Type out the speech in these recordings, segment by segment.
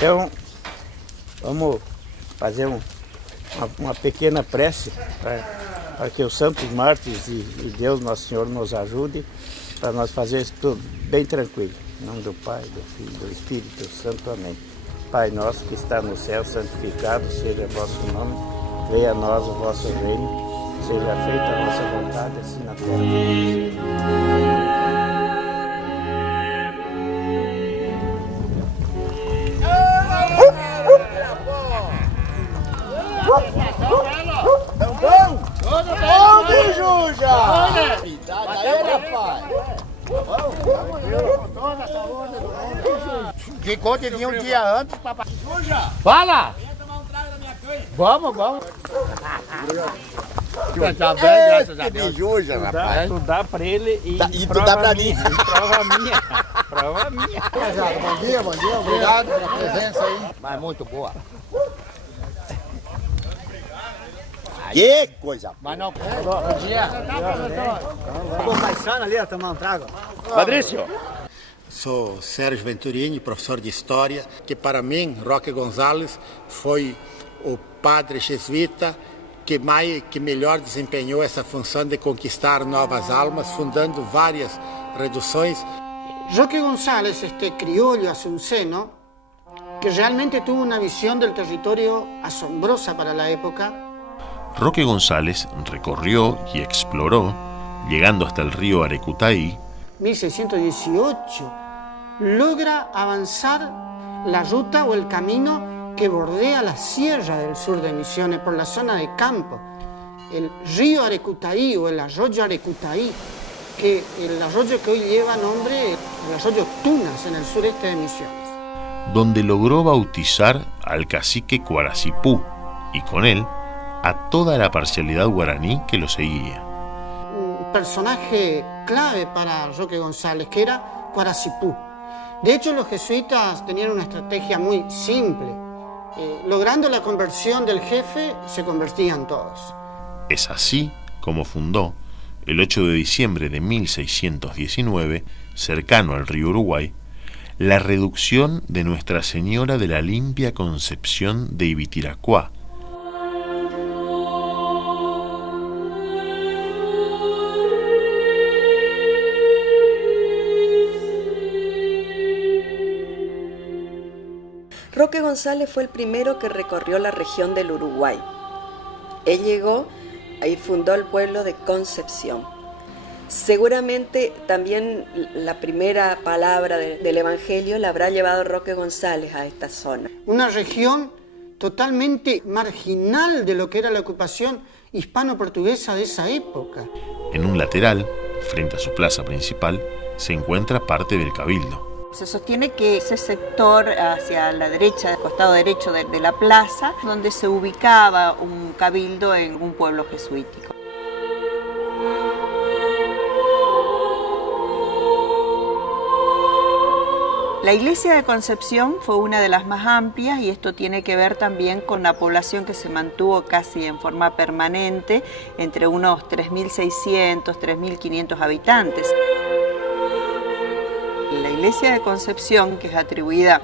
Então, vamos fazer uma pequena prece para que os santos mártires e Deus, Nosso Senhor, nos ajude para nós fazer isso tudo bem tranquilo. Em nome do Pai, do Filho e do Espírito Santo. Amém. Pai nosso que está no céu, santificado seja o vosso nome. Venha a nós o vosso reino. Seja feita a vossa vontade, assim na terra como no céu. Ficou de vir um dia antes, papai. Fala! Vamos. Tá bem, graças a Deus. Juja, rapaz. Tu dá pra ele e tu dá pra mim. Prova minha. Bom dia. Obrigado pela presença aí. Mas muito boa. Que coisa. Mas não. Bom dia. Vou paisano ali, ó, tomar um trago. Patrício. Sou Sérgio Venturini, professor de História, que para mim, Roque Gonzalez foi o padre jesuíta que melhor desempenhou essa função de conquistar novas almas, fundando várias reduções. Roque González, este criollo asunceno, que realmente tuvo una visión del territorio asombrosa para la época. Roque González recorrió y exploró, llegando hasta el río Arecutaí. 1618, logra avanzar la ruta o el camino que bordea la sierra del sur de Misiones por la zona de campo. El río Arecutaí o el arroyo Arecutaí, el arroyo que hoy lleva nombre, el arroyo Tunas en el sureste de Misiones. Donde logró bautizar al cacique Cuaracipú y con él a toda la parcialidad guaraní que lo seguía. Un personaje clave para Roque González, que era Cuaracipú. De hecho, los jesuitas tenían una estrategia muy simple. Logrando la conversión del jefe, se convertían todos. Es así como fundó, el 8 de diciembre de 1619, cercano al río Uruguay, la reducción de Nuestra Señora de la Limpia Concepción de Ibitiracuá. Roque González fue el primero que recorrió la región del Uruguay. Él llegó y fundó el pueblo de Concepción. Seguramente también la primera palabra del Evangelio la habrá llevado Roque González a esta zona. Una región totalmente marginal de lo que era la ocupación hispano-portuguesa de esa época. En un lateral, frente a su plaza principal, se encuentra parte del cabildo. Se sostiene que ese sector hacia la derecha, el costado derecho de la plaza, donde se ubicaba un cabildo en un pueblo jesuítico. La iglesia de Concepción fue una de las más amplias y esto tiene que ver también con la población que se mantuvo casi en forma permanente, entre unos 3.600, 3.500 habitantes. La iglesia de Concepción, que es atribuida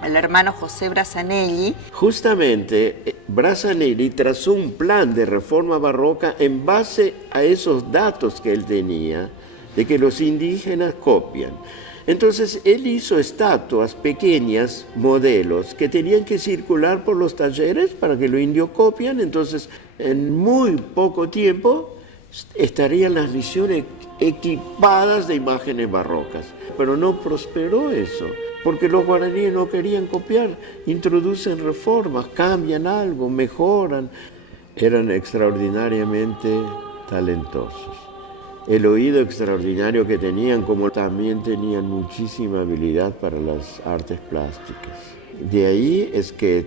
al hermano José Brazanelli. Justamente, Brazanelli trazó un plan de reforma barroca en base a esos datos que él tenía, de que los indígenas copian. Entonces, él hizo estatuas pequeñas, modelos, que tenían que circular por los talleres para que los indios copian. Entonces, en muy poco tiempo, estarían las misiones equipadas de imágenes barrocas. Pero no prosperó eso, porque los guaraníes no querían copiar, introducen reformas, cambian algo, mejoran. Eran extraordinariamente talentosos. El oído extraordinario que tenían, como también tenían muchísima habilidad para las artes plásticas. De ahí es que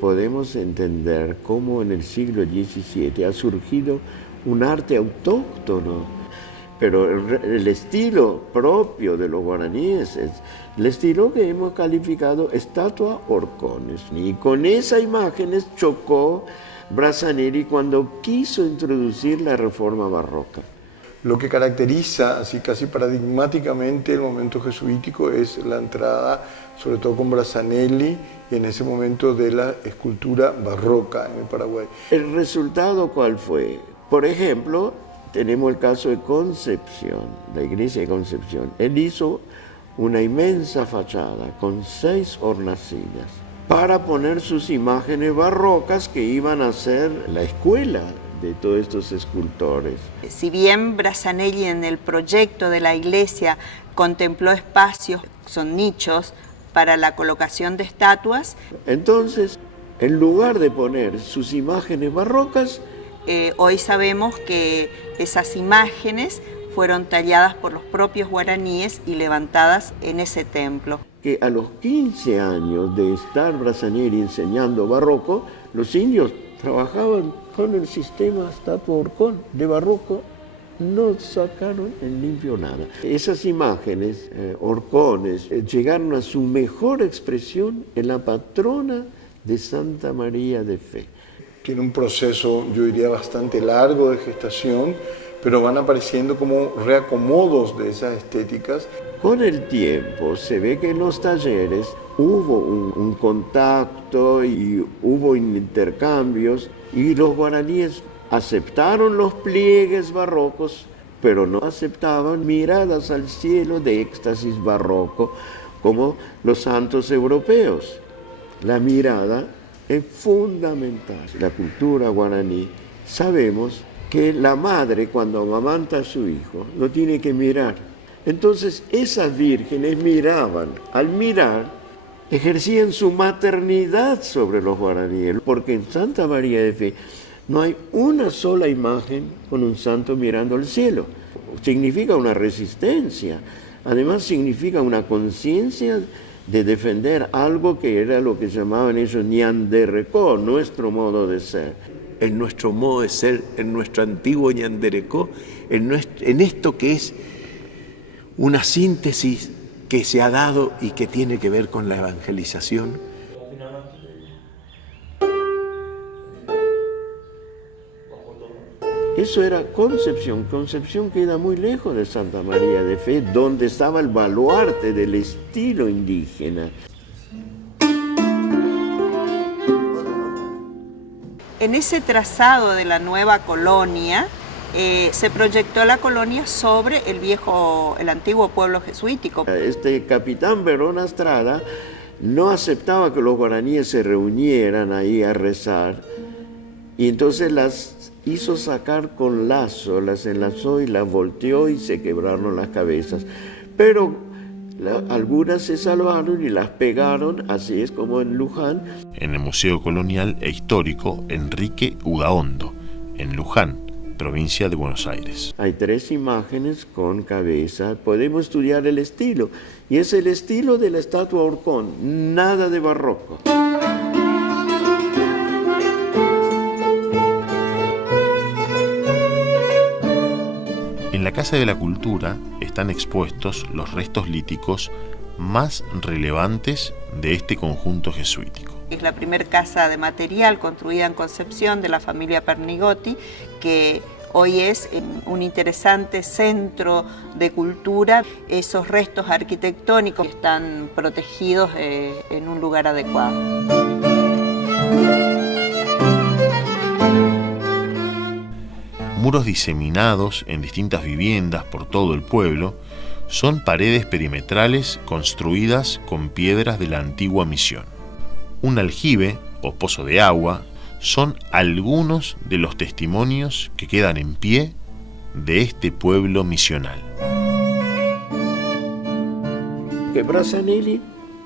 podemos entender cómo en el siglo XVII ha surgido un arte autóctono, pero el estilo propio de los guaraníes es el estilo que hemos calificado estatua horcones. Y con esas imágenes chocó Brazanelli cuando quiso introducir la reforma barroca. Lo que caracteriza así casi paradigmáticamente el momento jesuítico es la entrada, sobre todo con Brassanelli, y en ese momento de la escultura barroca en el Paraguay. ¿El resultado cuál fue? Por ejemplo, tenemos el caso de Concepción, la iglesia de Concepción. Él hizo una inmensa fachada con 6 hornacillas para poner sus imágenes barrocas que iban a ser la escuela de todos estos escultores. Si bien Brassanelli en el proyecto de la iglesia contempló espacios, son nichos, para la colocación de estatuas. Entonces, en lugar de poner sus imágenes barrocas, hoy sabemos que esas imágenes fueron talladas por los propios guaraníes y levantadas en ese templo. Que a los 15 años de estar Brassanelli enseñando barroco, los indios trabajaban con el sistema estatua horcón de barroco, no sacaron en limpio nada. Esas imágenes, horcones, llegaron a su mejor expresión en la patrona de Santa María de Fe. Tiene un proceso, yo diría, bastante largo de gestación, pero van apareciendo como reacomodos de esas estéticas. Con el tiempo se ve que en los talleres hubo un contacto y hubo intercambios, y los guaraníes aceptaron los pliegues barrocos, pero no aceptaban miradas al cielo de éxtasis barroco como los santos europeos. La mirada es fundamental. La cultura guaraní, sabemos que la madre cuando amamanta a su hijo lo tiene que mirar. Entonces esas vírgenes miraban. Al mirar, ejercían su maternidad sobre los guaraníes, porque en Santa María de Fe no hay una sola imagen con un santo mirando al cielo. Significa una resistencia. Además significa una conciencia de defender algo que era lo que llamaban ellos ñanderecó, nuestro modo de ser. En nuestro modo de ser, en nuestro antiguo ñanderecó, en esto que es una síntesis que se ha dado y que tiene que ver con la evangelización. Eso era Concepción. Concepción queda muy lejos de Santa María de Fe, donde estaba el baluarte del estilo indígena. En ese trazado de la nueva colonia, se proyectó la colonia sobre el antiguo pueblo jesuítico. Este capitán Verón Astrada no aceptaba que los guaraníes se reunieran ahí a rezar, y entonces las hizo sacar con lazo, las enlazó y las volteó y se quebraron las cabezas. Pero algunas se salvaron y las pegaron, así es como en Luján. En el Museo Colonial e Histórico Enrique Udaondo, en Luján, provincia de Buenos Aires. Hay 3 imágenes con cabeza. Podemos estudiar el estilo, y es el estilo de la estatua horcón, nada de barroco. En la Casa de la Cultura están expuestos los restos líticos más relevantes de este conjunto jesuítico. Es la primera casa de material construida en Concepción de la familia Pernigotti, que hoy es un interesante centro de cultura. Esos restos arquitectónicos están protegidos en un lugar adecuado. Muros diseminados en distintas viviendas por todo el pueblo son paredes perimetrales construidas con piedras de la antigua misión. Un aljibe o pozo de agua son algunos de los testimonios que quedan en pie de este pueblo misional. Que Brassanelli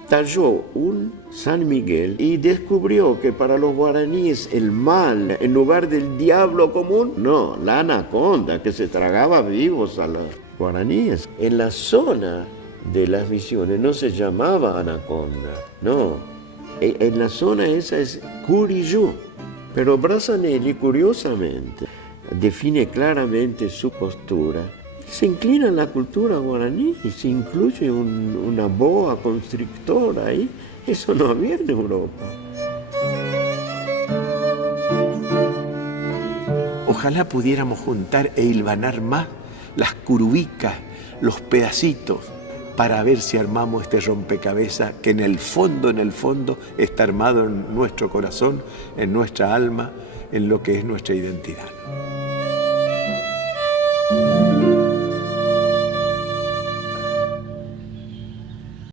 talló un San Miguel y descubrió que para los guaraníes el mal, en lugar del diablo común, no, la anaconda que se tragaba vivos a los guaraníes. En la zona de las misiones no se llamaba anaconda, no, en la zona esa es Curiyú. Pero Brassanelli, curiosamente, define claramente su postura. Se inclina en la cultura guaraní y se incluye una boa constrictora ahí. Eso no había en Europa. Ojalá pudiéramos juntar e hilvanar más las curubicas, los pedacitos, para ver si armamos este rompecabezas que en el fondo está armado en nuestro corazón, en nuestra alma, en lo que es nuestra identidad.